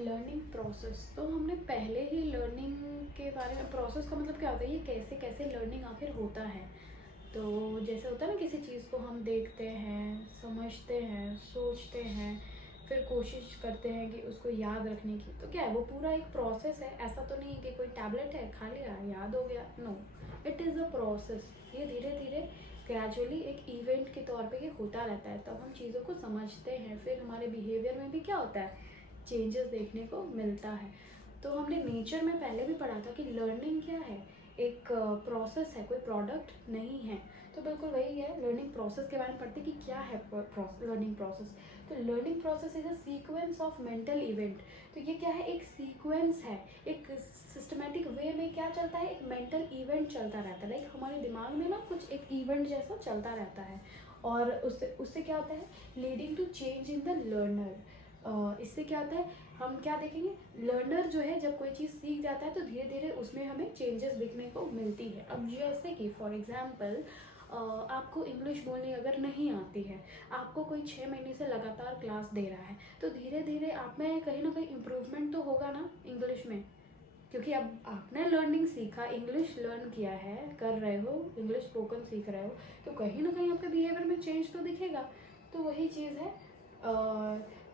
Learning process तो हमने पहले ही लर्निंग के बारे में, प्रोसेस का मतलब क्या होता है, ये कैसे कैसे लर्निंग आखिर होता है। तो जैसे होता है ना, किसी चीज़ को हम देखते हैं, समझते हैं, सोचते हैं, फिर कोशिश करते हैं कि उसको याद रखने की। तो क्या है, वो पूरा एक प्रोसेस है। ऐसा तो नहीं है कि कोई टैबलेट है, खा लिया याद हो गया। No, it is a process. ये धीरे धीरे ग्रेजुअली एक इवेंट के तौर पे ये होता रहता है। तब हम चीज़ों को समझते हैं, फिर हमारे बिहेवियर में भी क्या होता है, चेंजेस देखने को मिलता है। तो हमने नेचर में पहले भी पढ़ा था कि लर्निंग क्या है, एक प्रोसेस है, कोई प्रोडक्ट नहीं है। तो बिल्कुल वही है, लर्निंग प्रोसेस के बारे में पढ़ते कि क्या है लर्निंग प्रोसेस। तो learning process is a sequence of mental event. तो ये क्या है, एक सीक्वेंस है, एक सिस्टमेटिक वे में क्या चलता है, एक मेंटल इवेंट चलता रहता है। लाइक हमारे दिमाग में ना कुछ एक इवेंट जैसा चलता रहता है, और उससे उससे क्या होता है, leading to change in the learner. इससे क्या होता है, हम क्या देखेंगे, लर्नर जो है जब कोई चीज़ सीख जाता है तो धीरे धीरे उसमें हमें चेंजेस दिखने को मिलती है। अब जैसे कि फॉर एग्जांपल, आपको इंग्लिश बोलनी अगर नहीं आती है, आपको कोई 6 महीने से लगातार क्लास दे रहा है, तो धीरे धीरे आप में कहीं ना कहीं इम्प्रूवमेंट तो होगा ना इंग्लिश में। क्योंकि अब आपने लर्निंग सीखा, इंग्लिश लर्न किया है, कर रहे हो, इंग्लिश स्पोकन सीख रहे हो, तो कहीं ना कहीं आपके बिहेवियर में चेंज तो दिखेगा। तो वही चीज़ है,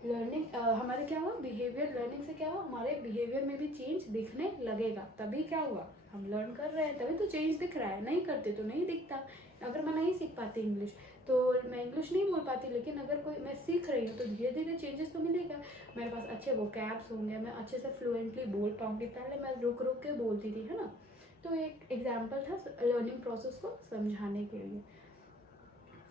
लर्निंग हमारे क्या हुआ, बिहेवियर लर्निंग से क्या हुआ, हमारे बिहेवियर में भी चेंज दिखने लगेगा। तभी क्या हुआ, हम लर्न कर रहे हैं तभी तो चेंज दिख रहा है, नहीं करते तो नहीं दिखता। अगर मैं नहीं सीख पाती इंग्लिश तो मैं इंग्लिश नहीं बोल पाती, लेकिन अगर कोई मैं सीख रही हूँ तो धीरे धीरे चेंजेस तो मिलेगा। मेरे पास अच्छे वोकैब्स होंगे, मैं अच्छे से फ्लुएंटली बोल पाऊंगी, पहले मैं रुक रुक के बोलती थी, है ना। तो एक एग्जाम्पल था लर्निंग प्रोसेस को समझाने के लिए।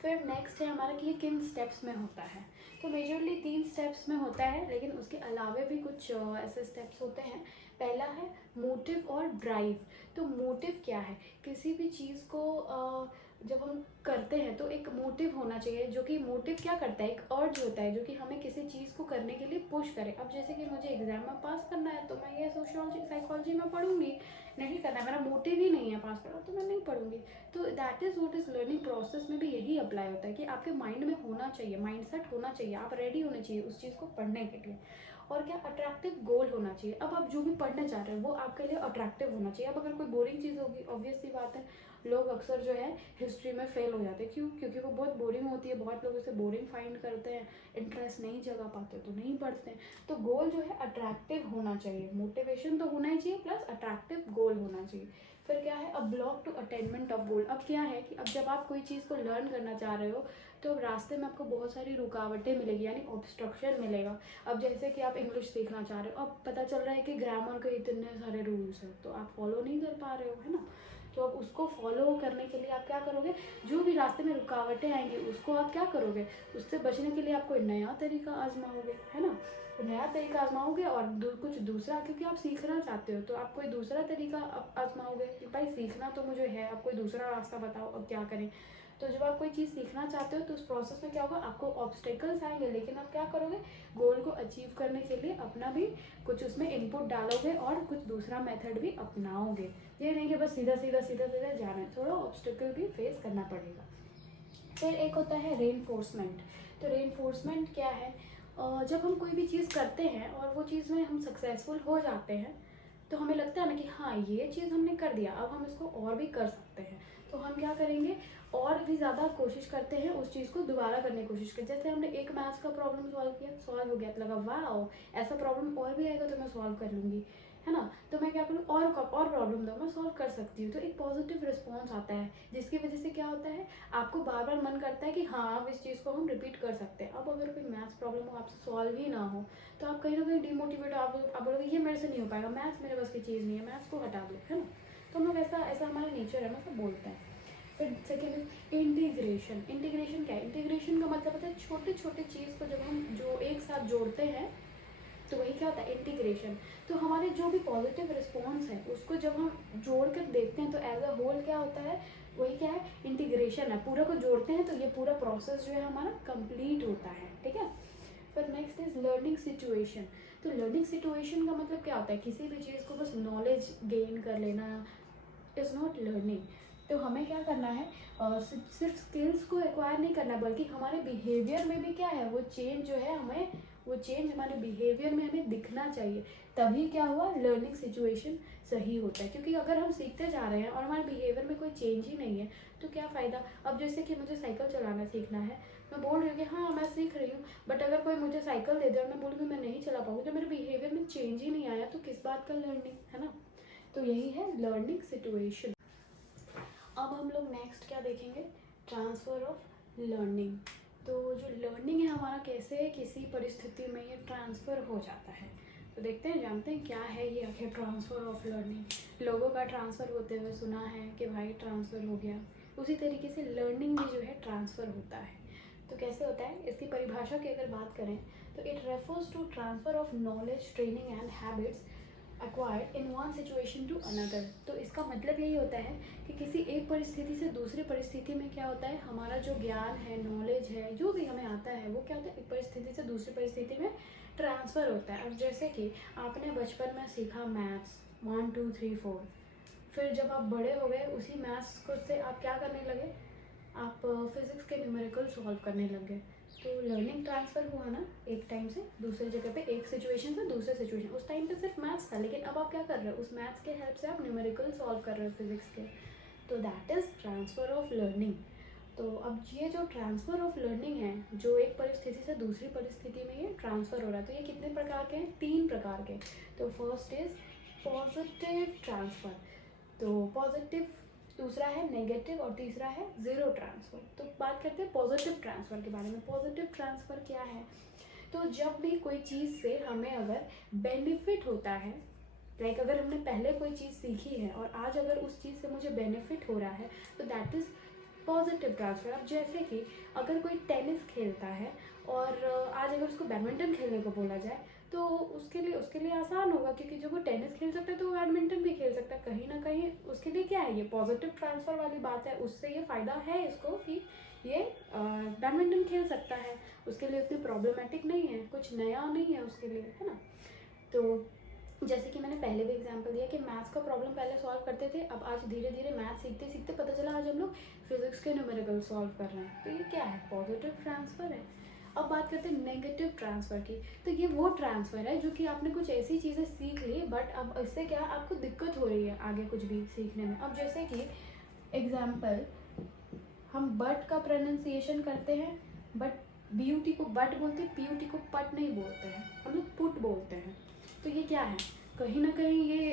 फिर नेक्स्ट है हमारा कि ये किन स्टेप्स में होता है। तो मेजरली 3 स्टेप्स में होता है, लेकिन उसके अलावे भी कुछ ऐसे स्टेप्स होते हैं। पहला है मोटिव और ड्राइव। तो मोटिव क्या है, किसी भी चीज़ को जब हम करते हैं तो एक मोटिव होना चाहिए, जो कि मोटिव क्या करता है, एक अर्ज होता है जो कि हमें किसी चीज़ को करने के लिए पुश करे। अब जैसे कि मुझे एग्जाम में पास करना है तो मैं ये सोशियोलॉजी साइकोलॉजी में पढ़ूंगी, नहीं करना है, मेरा मोटिव ही नहीं है पास करना, तो मैं नहीं पढ़ूंगी। तो that is what is learning process में भी यही अप्लाई होता है कि आपके माइंड में होना चाहिए, माइंडसेट होना चाहिए, आप रेडी होने चाहिए उस चीज़ को पढ़ने के लिए। और क्या, अट्रैक्टिव गोल होना चाहिए। अब आप जो भी पढ़ने चाह रहे हैं वो आपके लिए अट्रैक्टिव होना चाहिए। अब अगर कोई बोरिंग चीज़ होगी, ऑब्वियस सी बात है, लोग अक्सर जो है हिस्ट्री में फेल हो जाते हैं। क्यों? क्योंकि वो बहुत बोरिंग होती है, बहुत लोग उसे बोरिंग फाइंड करते हैं, इंटरेस्ट नहीं जगा पाते तो नहीं पढ़ते हैं। तो गोल जो है अट्रैक्टिव होना चाहिए, मोटिवेशन तो होना ही चाहिए, प्लस अट्रैक्टिव गोल होना चाहिए। फिर क्या है, a block to attainment of goal. अब क्या है कि अब जब आप कोई चीज़ को लर्न करना चाह रहे हो तो अब रास्ते में आपको बहुत सारी रुकावटें मिलेगी, यानी ऑब्स्ट्रक्शन मिलेगा। अब जैसे कि आप इंग्लिश सीखना चाह रहे हो, अब पता चल रहा है कि ग्रामर के इतने सारे रूल्स हैं तो आप फॉलो नहीं कर पा रहे हो, है ना। तो अब उसको फॉलो करने के लिए आप क्या करोगे, जो भी रास्ते में रुकावटें आएंगी उसको आप क्या करोगे, उससे बचने के लिए आप कोई नया तरीका आजमाओगे, है ना। तो नया तरीका आजमाओगे और कुछ दूसरा, क्योंकि आप सीखना चाहते हो तो आप कोई दूसरा तरीका आजमाओगे कि भाई सीखना तो मुझे है, अब कोई दूसरा रास्ता बताओ अब क्या करें। तो जब आप कोई चीज़ सीखना चाहते हो तो उस प्रोसेस में क्या होगा, आपको ऑब्स्टेकल्स आएंगे, लेकिन आप क्या करोगे, गोल को अचीव करने के लिए अपना भी कुछ उसमें इनपुट डालोगे और कुछ दूसरा मेथड भी अपनाओगे। ये नहीं कि बस सीधा सीधा सीधा सीधा जाना है, थोड़ा ऑब्स्टेकल भी फेस करना पड़ेगा। फिर एक होता है रेनफोर्समेंट। तो रेनफोर्समेंट क्या है, जब हम कोई भी चीज़ करते हैं और वो चीज़ में हम सक्सेसफुल हो जाते हैं तो हमें लगता है ना कि हाँ ये चीज़ हमने कर दिया, अब हम इसको और भी कर सकते हैं। तो हम क्या करेंगे, और भी ज़्यादा कोशिश करते हैं उस चीज़ को दोबारा करने की कोशिश करते हैं। जैसे हमने एक मैथ्स का प्रॉब्लम सॉल्व किया, सॉल्व हो गया, तो लगा वाह ऐसा प्रॉब्लम और भी आएगा तो मैं सॉल्व कर लूँगी, है ना। तो मैं क्या करूँ, और प्रॉब्लम दो, मैं सॉल्व कर सकती हूँ। तो एक पॉजिटिव रिस्पॉन्स आता है, जिसकी वजह से क्या होता है, आपको बार बार मन करता है कि हाँ अब इस चीज़ को हम रिपीट कर सकते हैं। अब अगर कोई मैथ्स प्रॉब्लम हो आपसे सॉल्व ही ना हो तो आप कहीं ना कहीं डिमोटिवेट, आप बोलोगे ये मेरे से नहीं हो पाएगा, मैथ्स मेरे बस की चीज़ नहीं है, मैथ्स को हटा दो, है ना। तो हम लोग ऐसा ऐसा हमारा नेचर है, मतलब बोलते हैं। फिर सेकेंड इंटीग्रेशन। इंटीग्रेशन क्या है, इंटीग्रेशन का मतलब होता है छोटे छोटे चीज़ को जब हम जो एक साथ जोड़ते हैं तो वही क्या होता है, इंटीग्रेशन। तो हमारे जो भी पॉजिटिव रिस्पॉन्स है उसको जब हम जोड़ कर देखते हैं तो एज अ होल क्या होता है, वही क्या है, इंटीग्रेशन है। पूरा को जोड़ते हैं तो ये पूरा प्रोसेस जो है हमारा कंप्लीट होता है, ठीक है। फिर नेक्स्ट इज लर्निंग सिचुएशन। तो लर्निंग सिचुएशन का मतलब क्या होता है, किसी भी चीज़ को बस नॉलेज गेन कर लेना इज़ नॉट लर्निंग। तो हमें क्या करना है, सिर्फ स्किल्स को एक्वायर नहीं करना, बल्कि हमारे बिहेवियर में भी क्या है, वो चेंज जो है हमें वो चेंज हमारे बिहेवियर में हमें दिखना चाहिए, तभी क्या हुआ, लर्निंग सिचुएशन सही होता है। क्योंकि अगर हम सीखते जा रहे हैं और हमारे बिहेवियर में कोई चेंज ही नहीं है तो क्या फ़ायदा। अब जैसे कि मुझे साइकिल चलाना सीखना है, मैं बोल रही हूँ कि हाँ मैं सीख रही हूँ, बट अगर कोई मुझे साइकिल दे दे और मैं बोलूँगी मैं नहीं चला पाऊँगी, तो मेरे बिहेवियर में चेंज ही नहीं आया, तो किस बात का लर्निंग, है ना। तो यही है लर्निंग सिचुएशन। अब हम लोग नेक्स्ट क्या देखेंगे, ट्रांसफ़र ऑफ लर्निंग। तो जो लर्निंग है हमारा, कैसे किसी परिस्थिति में ये ट्रांसफ़र हो जाता है, तो देखते हैं, जानते हैं क्या है ये आखिर ट्रांसफ़र ऑफ लर्निंग। लोगों का ट्रांसफ़र होते हुए सुना है कि भाई ट्रांसफ़र हो गया, उसी तरीके से लर्निंग भी जो है ट्रांसफ़र होता है। तो कैसे होता है, इसकी परिभाषा की अगर बात करें तो it refers to transfer of knowledge, training and habits acquired in one situation to another. तो इसका मतलब यही होता है कि किसी एक परिस्थिति से दूसरी परिस्थिति में क्या होता है, हमारा जो ज्ञान है, नॉलेज है, जो भी हमें आता है, वो क्या होता है, एक परिस्थिति से दूसरी परिस्थिति में ट्रांसफ़र होता है। अब जैसे कि आपने बचपन में सीखा मैथ्स 1 2 3 4, फिर जब आप बड़े हो गए उसी मैथ्स को से आप क्या करने लगे, आप फिज़िक्स के न्यूमेरिकल सॉल्व करने लग गए। तो लर्निंग ट्रांसफ़र हुआ ना, एक टाइम से दूसरे जगह पे, एक सिचुएशन से दूसरे सिचुएशन। उस टाइम पे सिर्फ मैथ्स था, लेकिन अब आप क्या कर रहे हो, उस मैथ्स के हेल्प से आप न्यूमेरिकल सॉल्व कर रहे हो फिज़िक्स के। तो that is transfer of learning. तो अब ये जो ट्रांसफ़र ऑफ लर्निंग है, जो एक परिस्थिति से दूसरी परिस्थिति में ये ट्रांसफ़र हो रहा है, तो ये कितने प्रकार के हैं, 3 प्रकार के। तो फर्स्ट इज़ पॉजिटिव ट्रांसफ़र, तो पॉजिटिव, दूसरा है नेगेटिव और तीसरा है ज़ीरो ट्रांसफ़र। तो बात करते हैं पॉजिटिव ट्रांसफ़र के बारे में। पॉजिटिव ट्रांसफ़र क्या है, तो जब भी कोई चीज़ से हमें अगर बेनिफिट होता है, लाइक अगर हमने पहले कोई चीज़ सीखी है और आज अगर उस चीज़ से मुझे बेनिफिट हो रहा है, तो दैट इज़ पॉजिटिव ट्रांसफ़र। अब जैसे कि अगर कोई टेनिस खेलता है और आज अगर उसको बैडमिंटन खेलने को बोला जाए, तो उसके लिए आसान होगा, क्योंकि जब वो टेनिस खेल सकता है तो वो बैडमिंटन भी खेल सकता है। कहीं ना कहीं उसके लिए क्या है, ये पॉजिटिव ट्रांसफ़र वाली बात है, उससे ये फ़ायदा है इसको कि ये बैडमिंटन खेल सकता है, उसके लिए उतनी प्रॉब्लमेटिक नहीं है, कुछ नया नहीं है उसके लिए, है ना। तो जैसे कि मैंने पहले भी एग्जांपल दिया कि मैथ्स का प्रॉब्लम पहले सॉल्व करते थे, अब आज धीरे धीरे मैथ्स सीखते सीखते पता चला आज हम लोग फिजिक्स के न्यूमेरिकल सॉल्व कर रहे हैं। तो ये क्या है, पॉजिटिव ट्रांसफ़र है। अब बात करते हैं नेगेटिव ट्रांसफ़र की। तो ये वो ट्रांसफ़र है जो कि आपने कुछ ऐसी चीज़ें सीख ली, बट अब इससे क्या आपको दिक्कत हो रही है आगे कुछ भी सीखने में। अब जैसे कि एग्जाम्पल, हम बट का प्रोनाउंसिएशन करते हैं, बट BUT को बट बोलते हैं, PUT को पट नहीं बोलते हैं, हम लोग पुट बोलते हैं। तो ये क्या है, कहीं ना कहीं ये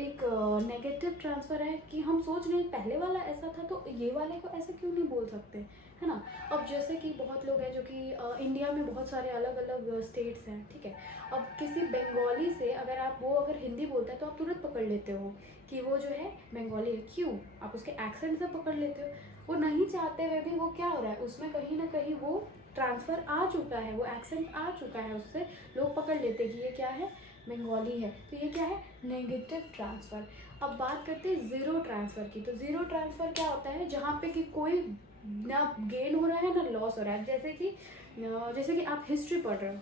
एक नेगेटिव ट्रांसफ़र है कि हम सोच रहे हैं पहले वाला ऐसा था तो ये वाले को ऐसे क्यों नहीं बोल सकते, है ना। अब जैसे कि बहुत लोग हैं जो कि इंडिया में बहुत सारे अलग अलग स्टेट्स हैं, ठीक है। अब किसी बंगाली से अगर हिंदी बोलता है तो आप तुरंत पकड़ लेते हो कि वो जो है बंगाली है, क्यों, आप उसके एक्सेंट से पकड़ लेते हो। वो नहीं चाहते हुए भी वो क्या हो रहा है, उसमें कहीं ना कहीं वो ट्रांसफ़र आ चुका है, वो एक्सेंट आ चुका है, उससे लोग पकड़ लेते हैं कि ये क्या है, बंगाली है। तो ये क्या है, नेगेटिव ट्रांसफ़र। अब बात करते हैं ज़ीरो ट्रांसफ़र की। तो ज़ीरो ट्रांसफ़र क्या होता है, जहाँ पे कि कोई ना गेन हो रहा है ना लॉस हो रहा है। जैसे कि आप हिस्ट्री पढ़ रहे हो,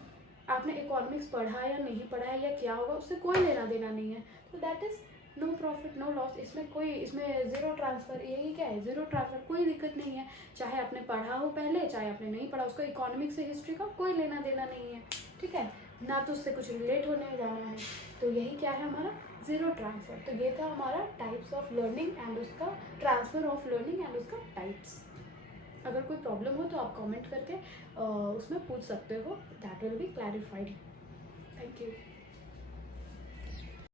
आपने इकोनॉमिक्स पढ़ा या नहीं पढ़ा है या क्या होगा उससे कोई लेना देना नहीं है, तो that is no profit no loss. इसमें ज़ीरो ट्रांसफ़र, यही क्या है, ज़ीरो ट्रांसफ़र, कोई दिक्कत नहीं है। चाहे आपने पढ़ा हो पहले, चाहे आपने नहीं पढ़ा, उसको इकोनॉमिक्स से हिस्ट्री का कोई लेना देना नहीं है, ठीक है ना, तो उससे कुछ रिलेट होने जाना है। तो यही क्या है हमारा ज़ीरो ट्रांसफ़र। तो ये था हमारा टाइप्स ऑफ लर्निंग एंड उसका ट्रांसफ़र ऑफ लर्निंग एंड उसका टाइप्स। अगर कोई प्रॉब्लम हो तो आप कमेंट करके उसमें पूछ सकते हो, that will be clarified. Thank you.